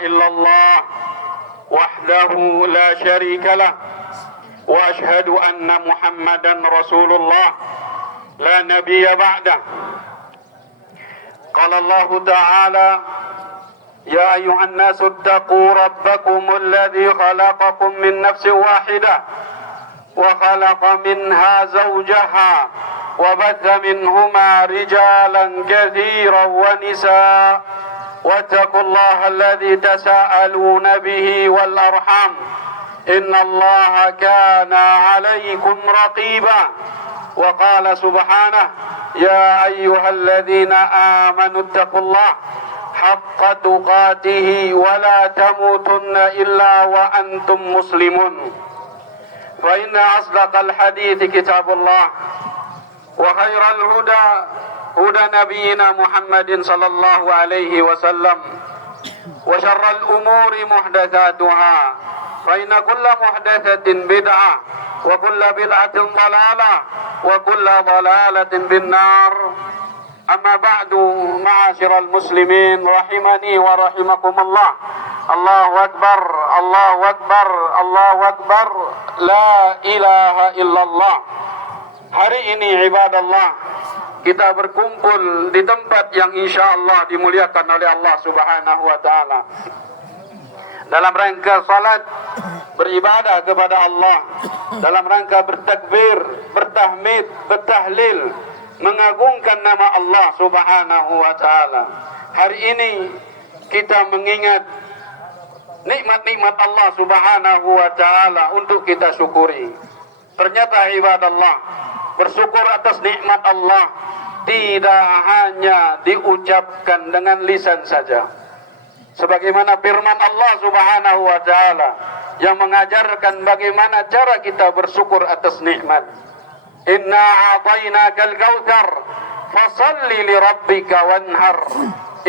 إلا الله وحده لا شريك له وأشهد أن محمدا رسول الله لا نبي بعده. قال الله تعالى: يا أيها الناس اتقوا ربكم الذي خلقكم من نفس واحدة وخلق منها زوجها وبث منهما رجالا كثيرا ونساء واتقوا الله الذي تساءلون به والأرحام إن الله كان عليكم رقيبا. وقال سبحانه: يا أيها الذين آمنوا اتقوا الله حق تقاته ولا تموتن إلا وأنتم مسلمون. فإن أصدق الحديث كتاب الله وخير الهدى هدى نبينا محمد صلى الله عليه وسلم وشر الأمور محدثاتها فإن كل محدثة بدعة وكل بدعة ضلالة وكل ضلالة في النار. أما بعد معاشر المسلمين rahimani wa rahimakumullah. Allahu Akbar, Allahu Akbar, Allahu Akbar, la ilaha illallah. Hari ini ibadallah kita berkumpul di tempat yang insya Allah dimuliakan oleh Allah Subhanahu wa Ta'ala dalam rangka salat, beribadah kepada Allah, dalam rangka bertakbir, bertahmid, bertahlil, mengagungkan nama Allah Subhanahu wa Ta'ala. Hari ini kita mengingat nikmat-nikmat Allah Subhanahu wa Ta'ala untuk kita syukuri. Ternyata ibadallah, bersyukur atas nikmat Allah tidak hanya diucapkan dengan lisan saja. Sebagaimana firman Allah Subhanahu wa Ta'ala yang mengajarkan bagaimana cara kita bersyukur atas nikmat. Inna a'tainakal kautsar fasalli li rabbika wanhar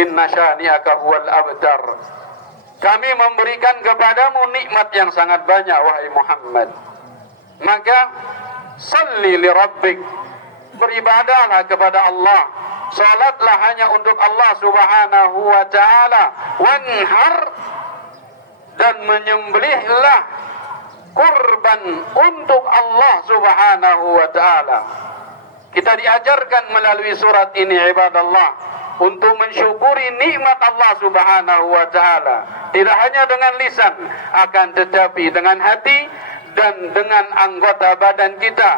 inna syani'aka huwal abtar. Kami memberikan kepadamu nikmat yang sangat banyak wahai Muhammad. Maka salli li rabbik, beribadahlah kepada Allah, salatlah hanya untuk Allah Subhanahu wa Ta'ala, wanhar, dan menyembelihlah kurban untuk Allah Subhanahu wa Ta'ala. Kita diajarkan melalui surat ini ibadallah untuk mensyukuri nikmat Allah Subhanahu wa Ta'ala, tidak hanya dengan lisan, akan tetapi dengan hati dan dengan anggota badan kita,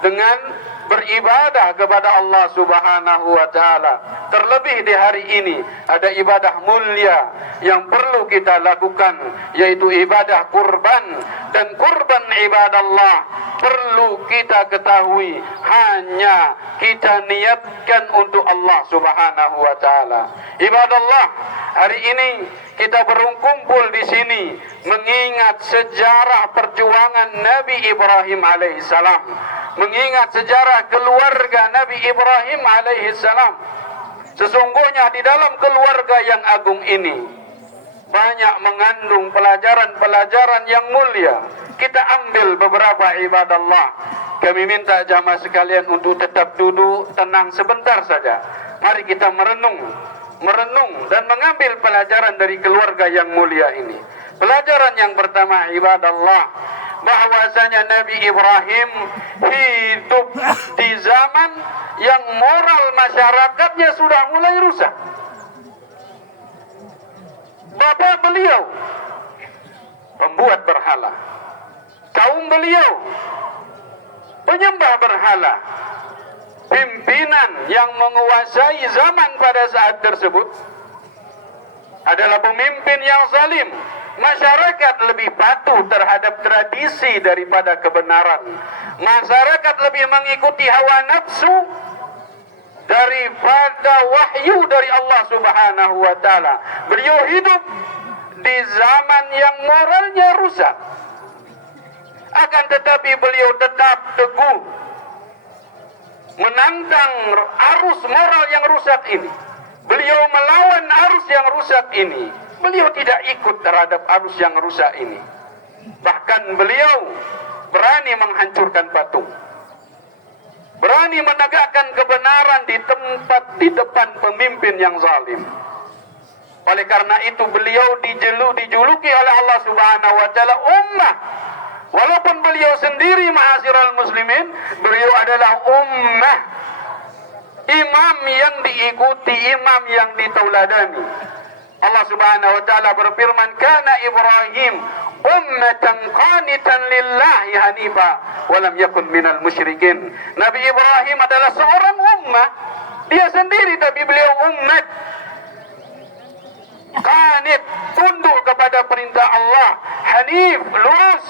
dengan beribadah kepada Allah Subhanahu wa Ta'ala. Terlebih di hari ini ada ibadah mulia yang perlu kita lakukan, yaitu ibadah kurban. Dan kurban ibadallah perlu kita ketahui hanya kita niatkan untuk Allah Subhanahu wa Ta'ala. Ibadallah, hari ini kita berkumpul di sini mengingat sejarah perjuangan Nabi Ibrahim alaihissalam, mengingat sejarah keluarga Nabi Ibrahim alaihissalam. Sesungguhnya di dalam keluarga yang agung ini banyak mengandung pelajaran-pelajaran yang mulia. Kita ambil beberapa ibadallah. Kami minta jamaah sekalian untuk tetap duduk tenang sebentar saja. Mari kita merenung dan mengambil pelajaran dari keluarga yang mulia ini. Pelajaran yang pertama ibadallah, bahwasanya Nabi Ibrahim hidup di zaman yang moral masyarakatnya sudah mulai rusak. Bapak beliau pembuat berhala, kaum beliau penyembah berhala, pimpinan yang menguasai zaman pada saat tersebut adalah pemimpin yang zalim. Masyarakat lebih patuh terhadap tradisi daripada kebenaran. Masyarakat lebih mengikuti hawa nafsu daripada wahyu dari Allah Subhanahu wa Ta'ala. Beliau hidup di zaman yang moralnya rusak. Akan tetapi beliau tetap teguh menantang arus moral yang rusak ini. Beliau melawan arus yang rusak ini. Beliau tidak ikut terhadap arus yang rusak ini. Bahkan beliau berani menghancurkan patung, berani menegakkan kebenaran di tempat di depan pemimpin yang zalim. Oleh karena itu beliau dijuluki oleh Allah Subhanahu wa taala ummah. Walaupun beliau sendiri ma'asyiral muslimin, beliau adalah ummah. Imam yang diikuti, imam yang ditauladani. Allah Subhanahu wa taala berfirman, "Kana Ibrahim ummatan qanitan lillahi hanifa wa lam yakun minal musyrikin." Nabi Ibrahim adalah seorang ummah. Dia sendiri tapi beliau umat. Qanit, tunduk kepada perintah Allah, hanif, lurus,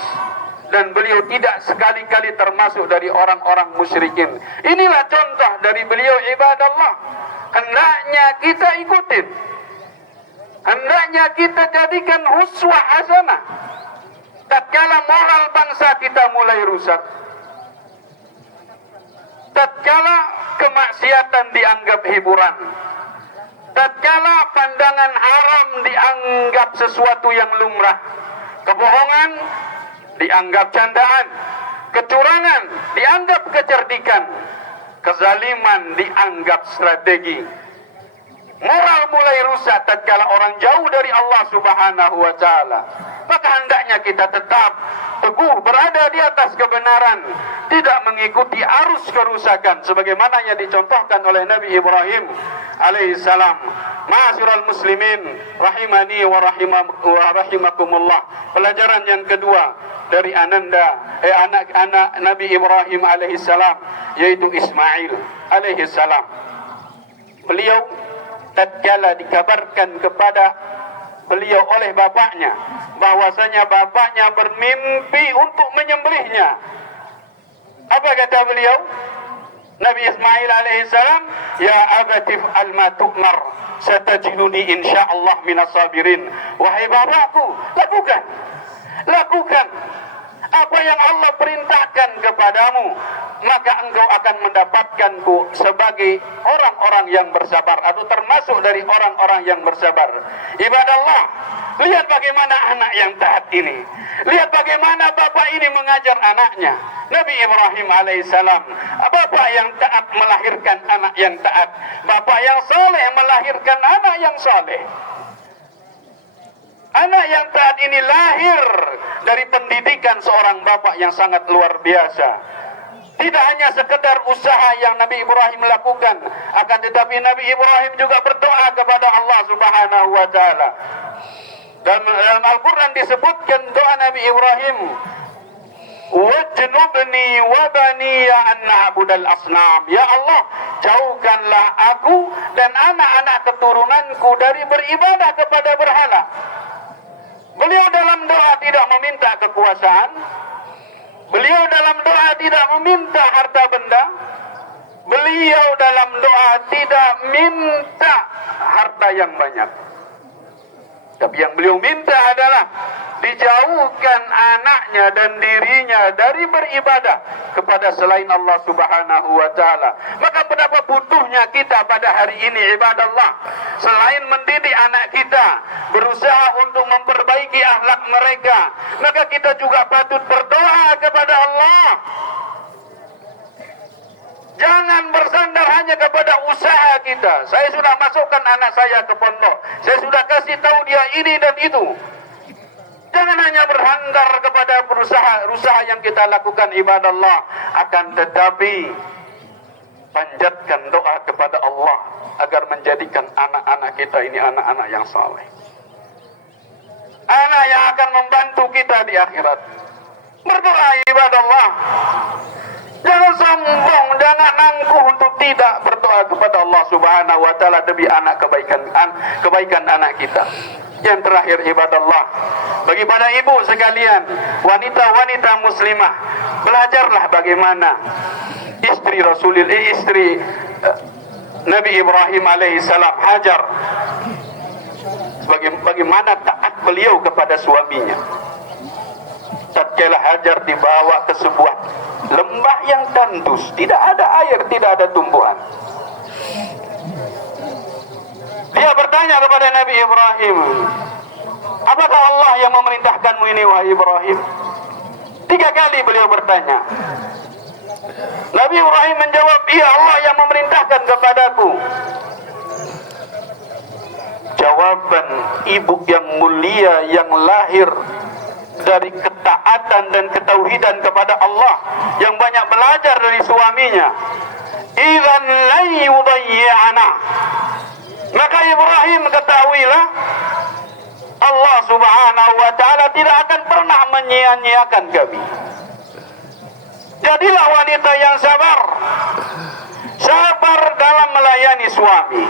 dan beliau tidak sekali-kali termasuk dari orang-orang musyrikin. Inilah contoh dari beliau ibadallah. Hendaknya kita ikutin. Hendaknya kita jadikan uswah hasanah. Tatkala moral bangsa kita mulai rusak, tatkala kemaksiatan dianggap hiburan, tatkala pandangan haram dianggap sesuatu yang lumrah, kebohongan dianggap candaan, kecurangan dianggap kecerdikan, kezaliman dianggap strategi. Moral mulai rusak tatkala orang jauh dari Allah Subhanahu wa taala. Maka hendaknya kita tetap teguh berada di atas kebenaran, tidak mengikuti arus kerusakan sebagaimana yang dicontohkan oleh Nabi Ibrahim alaihissalam. Ma'asyiral muslimin rahimani wa rahimakumullah. Pelajaran yang kedua dari anak-anak Nabi Ibrahim alaihissalam, yaitu Ismail alaihissalam. Beliau tatkala dikabarkan kepada beliau oleh bapaknya bahwasanya bapaknya bermimpi untuk menyembelihnya, apa kata beliau? Nabi Ismail alaihissalam, "Ya abatif al-ma tu'mar, satajiduni insyaallah minas sabirin." Wahai bapakku, lakukan apa yang Allah perintahkan kepadamu, maka engkau akan mendapatkanku sebagai orang-orang yang bersabar, atau termasuk dari orang-orang yang bersabar. Ibadallah, lihat bagaimana anak yang taat ini. Lihat bagaimana bapak ini mengajar anaknya. Nabi Ibrahim alaihissalam, bapak yang taat melahirkan anak yang taat. Bapak yang saleh melahirkan anak yang saleh. Anak yang taat ini lahir dari pendidikan seorang bapak yang sangat luar biasa. Tidak hanya sekedar usaha yang Nabi Ibrahim lakukan, akan tetapi Nabi Ibrahim juga berdoa kepada Allah Subhanahu wa taala. Dan dalam Al-Quran disebutkan doa Nabi Ibrahim, "Wajnubni wa baniya an na'budal asnam." Ya Allah, jauhkanlah aku dan anak-anak keturunanku dari beribadah kepada berhala. Beliau dalam doa tidak meminta kekuasaan. Beliau dalam doa tidak meminta harta benda. Beliau dalam doa tidak minta harta yang banyak. Tapi yang beliau minta adalah dijauhkan anaknya dan dirinya dari beribadah kepada selain Allah Subhanahu wa taala. Maka betapa butuhnya kita pada hari ini ibadallah, selain mendidik anak kita, berusaha untuk memperbaiki akhlak mereka, maka kita juga patut berdoa kepada Allah. Jangan bersandar hanya kepada usaha kita. Saya sudah masukkan anak saya ke pondok, saya sudah kasih tahu dia ini dan itu. Jangan hanya bersandar kepada usaha yang kita lakukan ibadallah, akan tetapi panjatkan doa kepada Allah agar menjadikan anak-anak kita ini anak-anak yang saleh, anak yang akan membantu kita di akhirat. Berdoa ibadallah. Jangan sombong, jangan angkuh untuk tidak berdoa kepada Allah Subhanahu wa taala demi anak kebaikan anak kita. Yang terakhir ibadallah, bagi para ibu sekalian, wanita-wanita muslimah, belajarlah bagaimana istri Nabi Ibrahim alaihissalam, Hajar, bagaimana taat beliau kepada suaminya. Tatkala Hajar dibawa ke sebuah lembah yang tandus, tidak ada air, tidak ada tumbuhan. Dia bertanya kepada Nabi Ibrahim, "Apakah Allah yang memerintahkanmu ini, wahai Ibrahim?" 3 kali beliau bertanya. Nabi Ibrahim menjawab, "Iya, Allah yang memerintahkan kepadaku." jawaban ibu yang mulia yang lahir dari ketaatan dan ketauhidan kepada Allah, yang banyak belajar dari suaminya. Idzan la yudayyi'ana. Maka Ibrahim ketahuilah, Allah Subhanahu wa taala tidak akan pernah menyia-nyiakan kami. Jadilah wanita yang sabar. Sabar dalam melayani suami,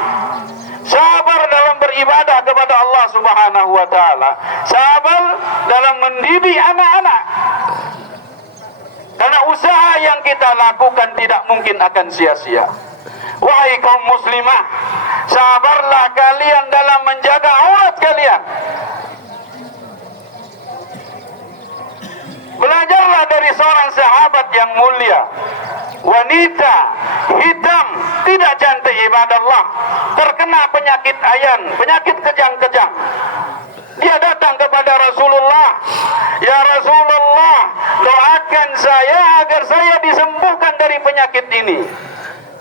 sabar dalam beribadah kepada Allah Subhanahu wa taala, sabar dalam mendidik anak-anak. Karena usaha yang kita lakukan tidak mungkin akan sia-sia. Wahai kaum muslimah, sabarlah kalian dalam menjaga aurat kalian. Belajarlah dari seorang sahabat yang mulia, wanita hitam, tidak cantik ibadallah, terkena penyakit ayan, penyakit kejang-kejang. Dia datang kepada Rasulullah, ya Rasulullah, doakan saya agar saya disembuhkan dari penyakit ini.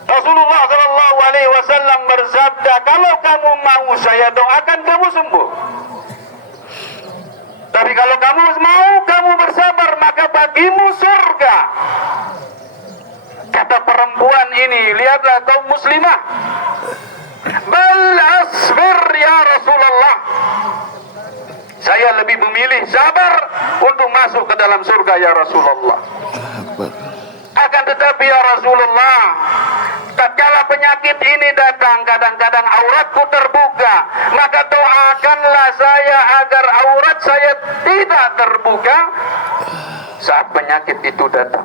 Rasulullah sallallahu alaihi wasallam bersabda, kalau kamu mau saya doakan, kamu sembuh. Tapi kalau kamu mau, kamu bersabar, maka bagimu surga. Kata perempuan ini, lihatlah kaum muslimah, bal asbir ya Rasulullah, saya lebih memilih sabar untuk masuk ke dalam surga ya Rasulullah. Akan tetapi ya Rasulullah, tatkala penyakit ini datang, kadang-kadang auratku terbuka, maka doakanlah saya agar aurat saya tidak terbuka saat penyakit itu datang.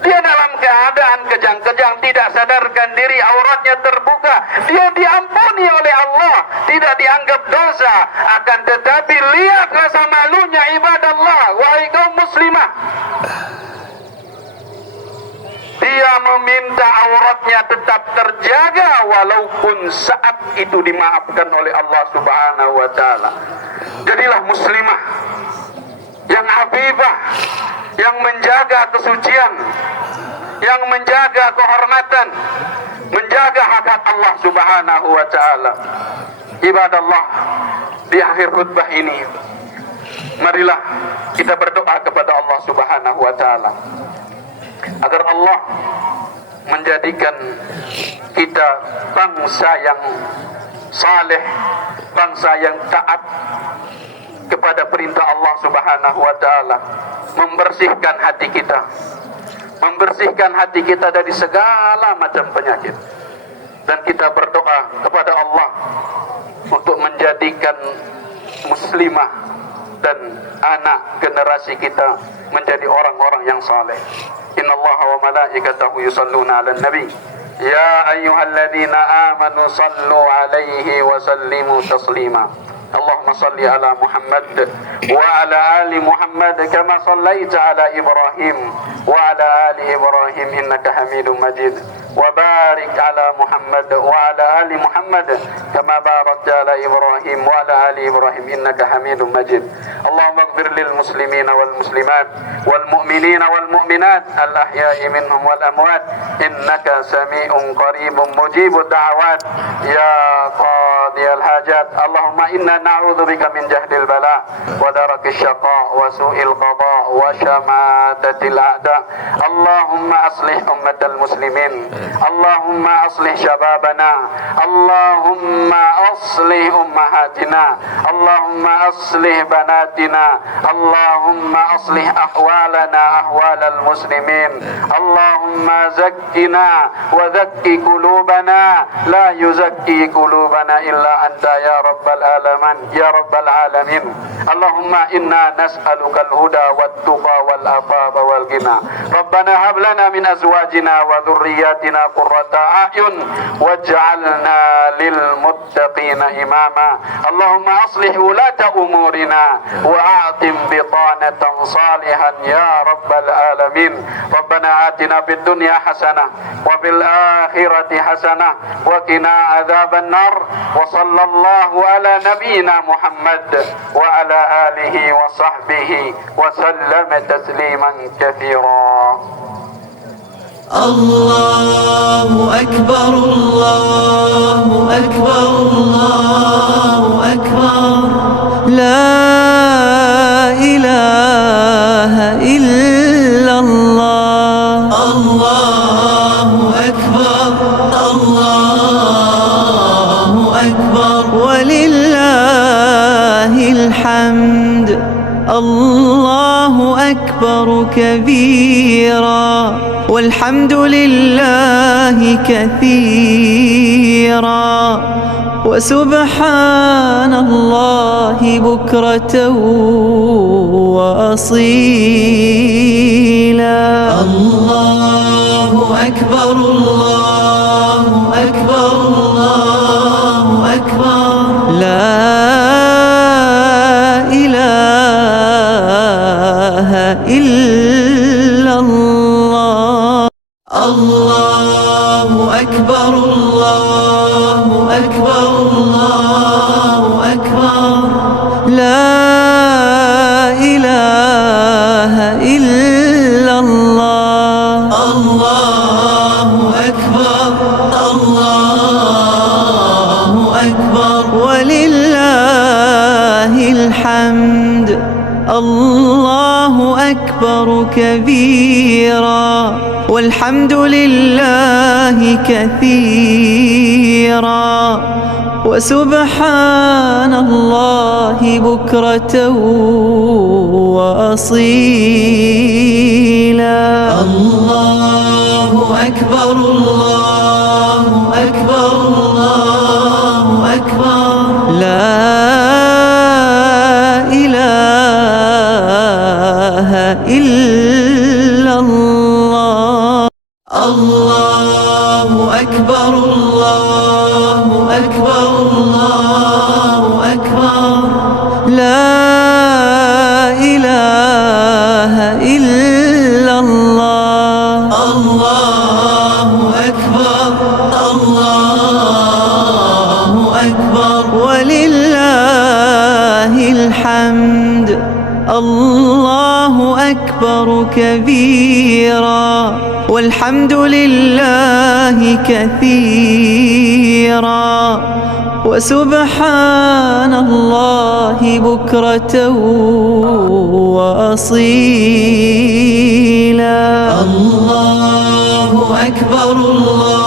Dia dalam keadaan kejang-kejang, tidak sadarkan diri, auratnya terbuka. Dia diampuni oleh Allah, tidak dianggap dosa. Akan tetapi lihat rasa malunya ibadallah, wahai kaum muslimah. Dia meminta auratnya tetap terjaga walaupun saat itu dimaafkan oleh Allah Subhanahu wa taala. Jadilah muslimah yang afifah, yang menjaga kesucian, yang menjaga kehormatan, menjaga hak Allah Subhanahu wa taala. Ibadallah, di akhir khutbah ini marilah kita berdoa kepada Allah Subhanahu wa taala agar Allah menjadikan kita bangsa yang saleh, bangsa yang taat kepada perintah Allah Subhanahu wa taala, membersihkan hati kita, membersihkan hati kita dari segala macam penyakit. Dan kita berdoa kepada Allah untuk menjadikan muslimah dan anak generasi kita menjadi orang-orang yang saleh. Innallaha wa malaikatahu yusalluna 'alan nabi. Ya ayyuhalladzina amanu sallu 'alaihi wa sallimu taslima. Allahumma salli ala Muhammad wa ala ali Muhammad kama sallaita ala Ibrahim wa ala ali Ibrahim innaka Hamidum Majid. Wa barik ala Muhammad wa ala ali Muhammad kama barakta ala Ibrahim wa ala ali Ibrahim innaka Hamidum Majid. Allahumma ighfir lil muslimina wal muslimat wal mu'minina wal mu'minat al ahya'i minhum wal amwat innaka sami'un qaribun mujibud da'awat ya qadiyal hajat. Allahumma inna na'udzu bika min jahdil bala wa darakis syaqa wa su'il qada wa syamatatil a'da. Allahumma aslih ummatal muslimin, Allahumma aslih syababana, Allahumma aslih ummahatina, Allahumma aslih banatina, Allahumma aslih ahwalana ahwalal muslimin, Allahumma zakkina wa zakki qulubana la yuzakki qulubana illa anta ya rabbal alamin ya rabbal alamin. Allahumma inna nas'aluka al-huda wat-tuqa wal-afafa wal-ghina. Rabbana hab lana min azwajina wa dhurriyyatina qurrata a'yun waj'alna lil muttaqina imama. Allahumma aslih ulata umurina wa a'tim bitanatan salihan ya rabbal alamin. Rabbana atina fid dunya hasanah wa fil akhirati hasanah wa qina adzaban nar. Wa sallallahu ala nabiyyina Muhammad wa ala alihi wa sahbihi wa sallama tasliman katsira. الله أكبر الله أكبر الله أكبر لا إله إلا الله الله أكبر الله أكبر ولله الحمد الله أكبر كبيرا والحمد لله كثيرا وسبحان الله بكرة وأصيلا الله أكبر الله أكبر الله أكبر لا إله إلا الله الله أكبر الله أكبر الله أكبر لا إله إلا الله الله أكبر الله أكبر ولله الحمد الله أكبر كبيرا والحمد لله كثيرا وسبحان الله بكرة وأصيلا الله أكبر الله أكبر الله أكبر لا إله إلا الله الله أكبر الله أكبر الله أكبر لا إله إلا الله الله أكبر الله أكبر ولله الحمد الله أكبر كبيرا والحمد لله كثيرا وسبحان الله بكرة وأصيلا الله أكبر الله